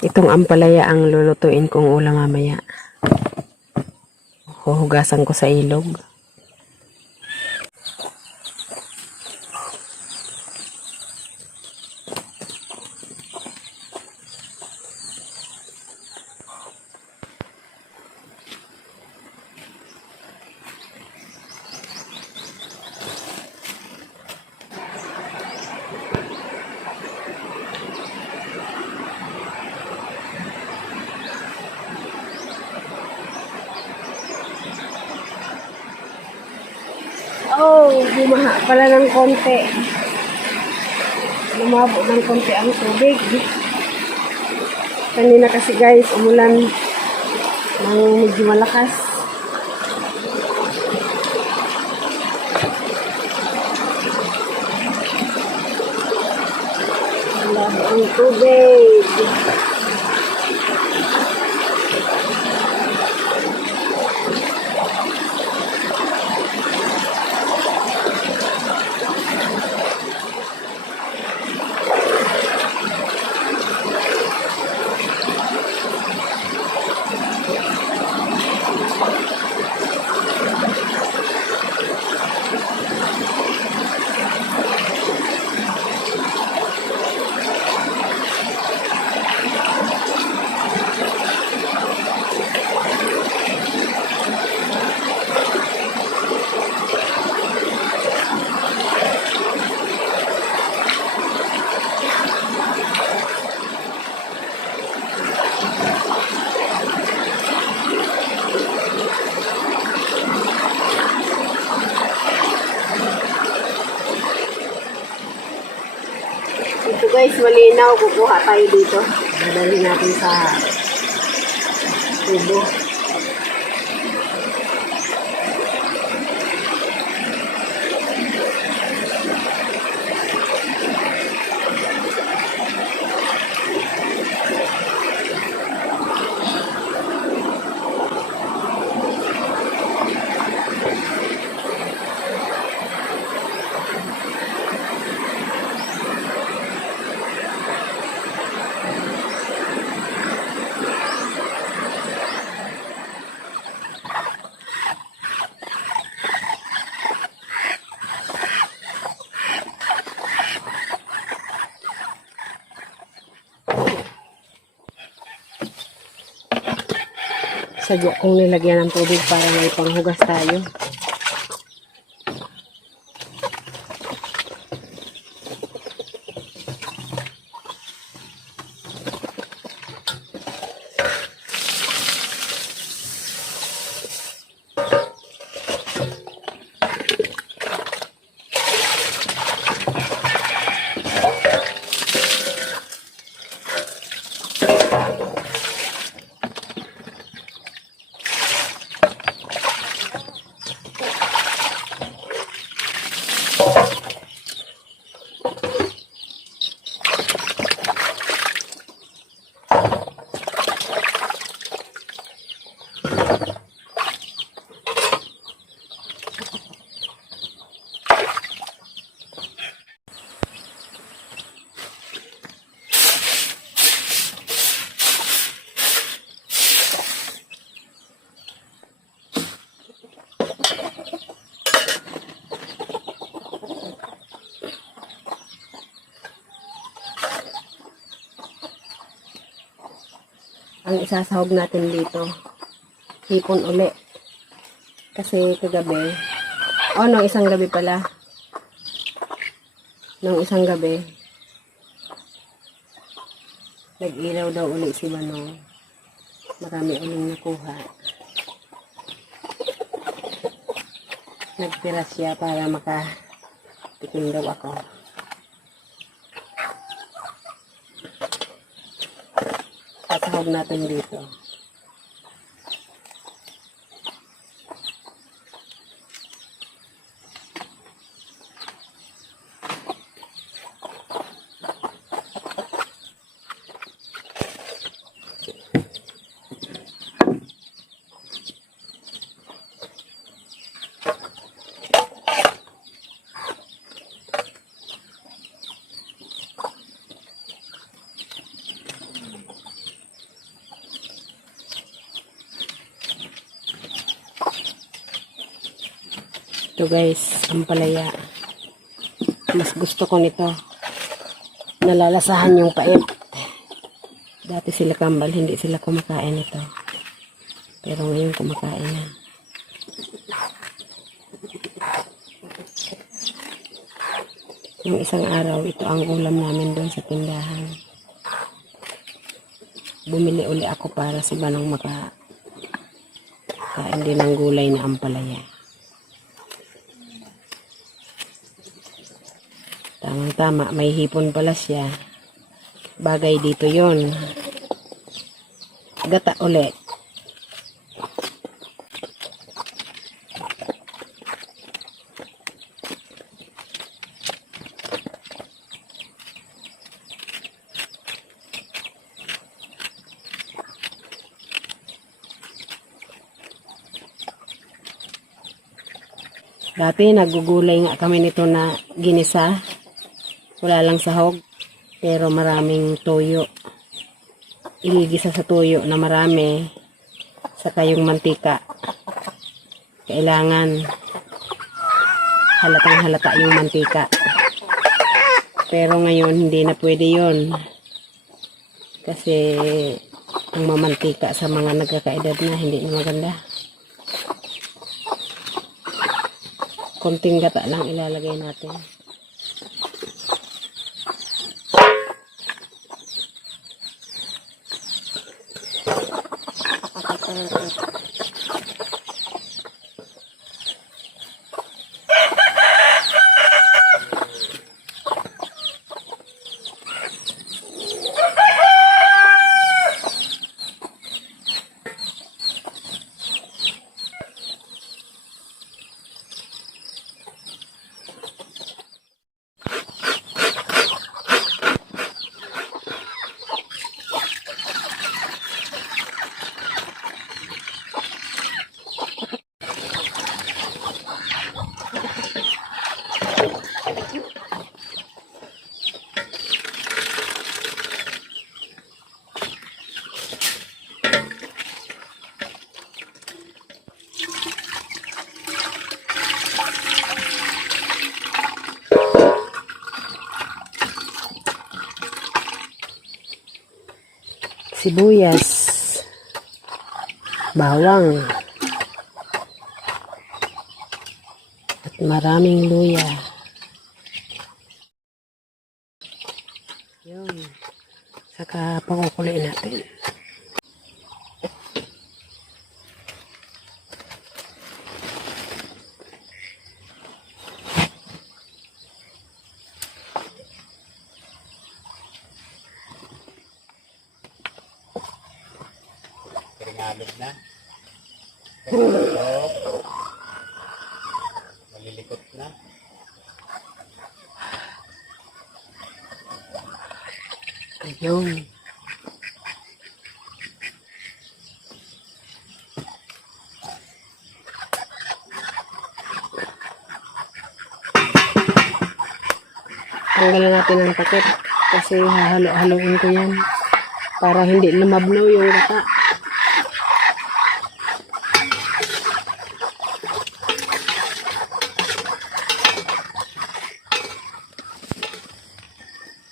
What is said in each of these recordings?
Itong ampalaya ang lulutuin kong ulam mamaya. Huhugasan ko sa ilog. Oh, bumaha pala ng konti. Lumabo ng konti ang tubig. Kanina kasi guys, umulan ng medyo malakas. Lumabo ang tubig. Ito guys, malinaw. Kukuha tayo dito. Dadalhin natin sa tubo. Sadya kong nilagyan ng tubig para may panghugas tayo. Ang isasahog natin dito, hipon uli. Kasi kagabi, nung isang gabi pala, nag-ilaw daw uli si Manong. Marami uling nakuha. Nagtira siya para makatikim daw ako. Sasahog natin dito. Ito guys, ampalaya. Mas gusto ko nito. Nalalasahan yung pait. Dati sila kambal, hindi sila kumakain ito. Pero ngayon kumakain na. Yung isang araw, ito ang ulam namin doon sa tindahan. Bumili uli ako para si Manong kain din ng gulay na ampalaya. Tamang-tama, may hipon pala siya. Bagay dito yon. Gata ulit. Dati nagugulay nga kami nito na ginisa. Wala lang sahog, pero maraming toyo. Igigisa sa toyo na marami, saka yung mantika. Kailangan halatang halata yung mantika. Pero ngayon hindi na pwede yon. Kasi ang mamantika sa mga nagkakaedad na hindi na maganda. Konting gata lang ilalagay natin. Sibuyas, bawang, at maraming luya. Yun. Saka pakukuloyin natin. Keringalog na. Malilikot na. Ayun. Tanggalan natin ang takip kasi hahalo-haloin ko yan para hindi lumablaw yung gata.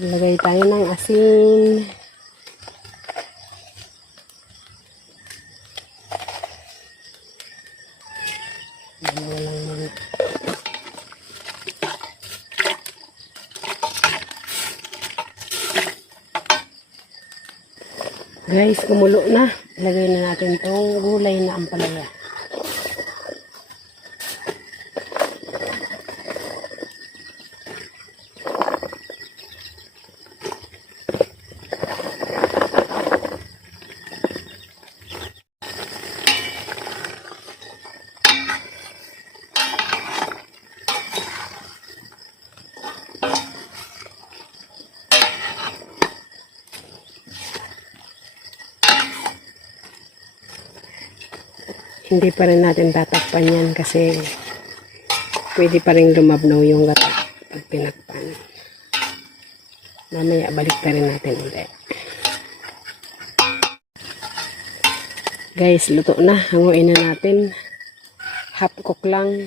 Maglagay tayo ng asin. Guys, kumulo na. Ilagay na natin itong gulay na ampalaya. Hindi pa rin natin tatakpan yan kasi pwede pa rin lumabnaw yung gata pag pinakpan. Mamaya balik na rin natin ulit. Guys, luto na. Hanguin na natin. Half cook lang.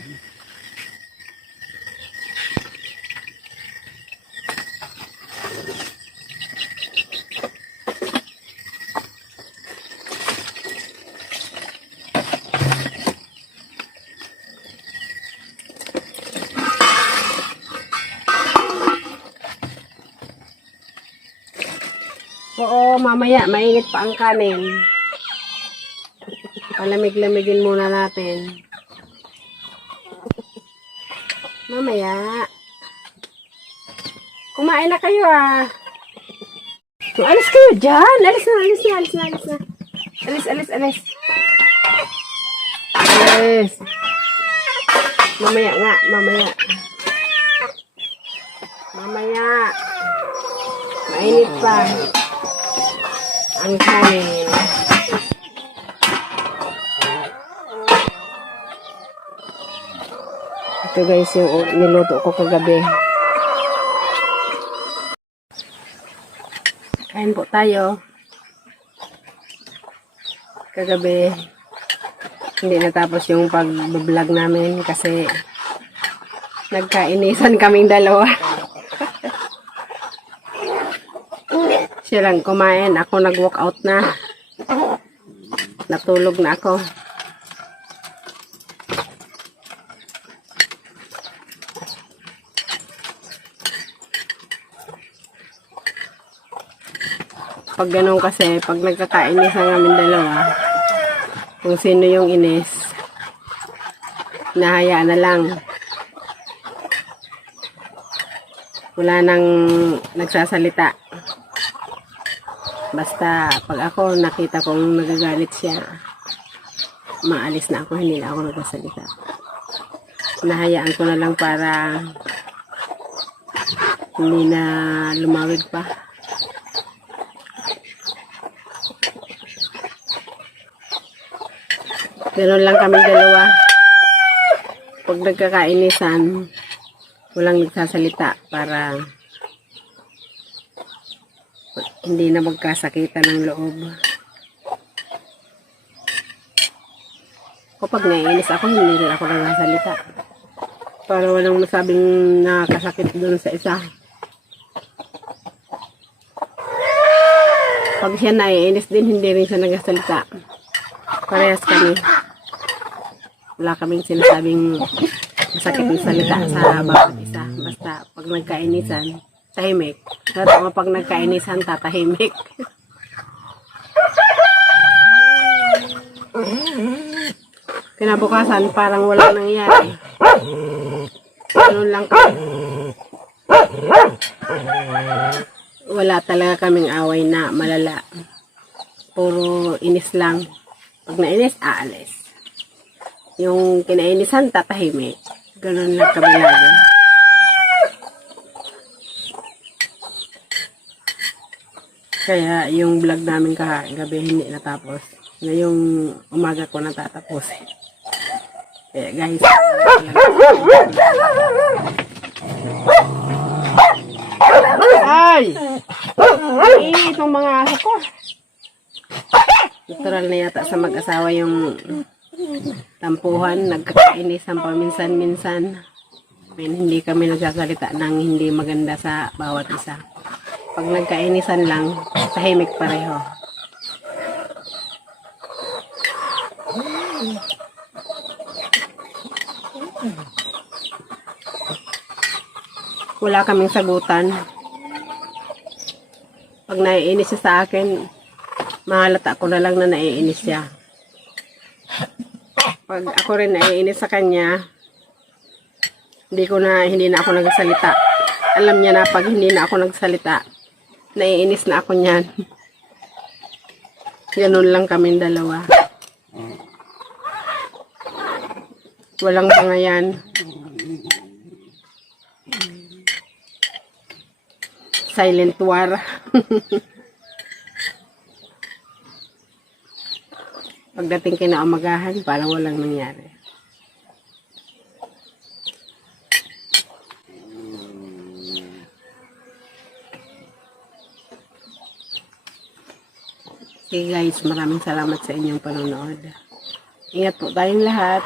Oo, mamaya, mainit pa ang kanin. Palamig-lamigin muna natin. Mamaya. Kumain na kayo ah. So, alis kayo dyan. Alis na. Alis. Alis. Mamaya nga, mamaya. Mainit pa. Ang kanin. Ito guys yung niluto ko kagabi. Kain po tayo. Kagabi, hindi natapos yung pag-vlog namin kasi nagkainisan kaming dalawa. Siya lang kumain, ako nag-walk out na. Natulog na ako. Pag ganun kasi, pag nagkakainisan namin dalawa, kung sino yung inis, nahayaan na lang. Wala nang nagsasalita. Basta, pag ako nakita kong nagagalit siya, maalis na ako, hindi na ako nagsasalita. Nahayaan ko na lang para hindi na lumawig pa. Meron lang kami dalawa. Pag nagkakainisan, walang nagsasalita para hindi na magkasakitan ng loob. Kapag naiinis ako, hindi rin ako nagsasalita. Para walang masabing nakasakit doon sa isa. Pag siya naiinis din, hindi rin siya nagsasalita. Parehas kami. Wala kaming sinasabing masakit ng salita sa bawat isa. Basta pag nagkainisan, tahimik. Pero pag nagkainisan, tatahimik. Kinabukasan, parang wala nangyari. Ganun lang kami. Wala talaga kaming away na malala. Puro inis lang. Pag nainis, aalis. Yung kinainisan, tatahimik. Ganun lang kami lagi. Kaya yung vlog namin gabi hindi natapos. Ngayong umaga ko natatapos. Kaya guys, ay! Ay, itong mga aso ko. Natural na yata sa mag-asawa yung tampuhan, nagkakainisan paminsan-minsan. Hindi kami nagsasalita ng hindi maganda sa bawat isa. Pag nagkainisan lang, tahimik pareho. Wala kaming sagutan. Pag naiinis siya sa akin, mahalata ko na lang na naiinis siya. Pag ako rin naiinis sa kanya, hindi na ako nagsalita. Alam niya na pag hindi na ako nagsalita, naiinis na ako niyan. Ganun lang kaming dalawa. Walang pangayan. Silent war. Pagdating kinaumagahan, parang walang nangyari. Okay guys, maraming salamat sa inyong panonood. Ingat po tayong lahat.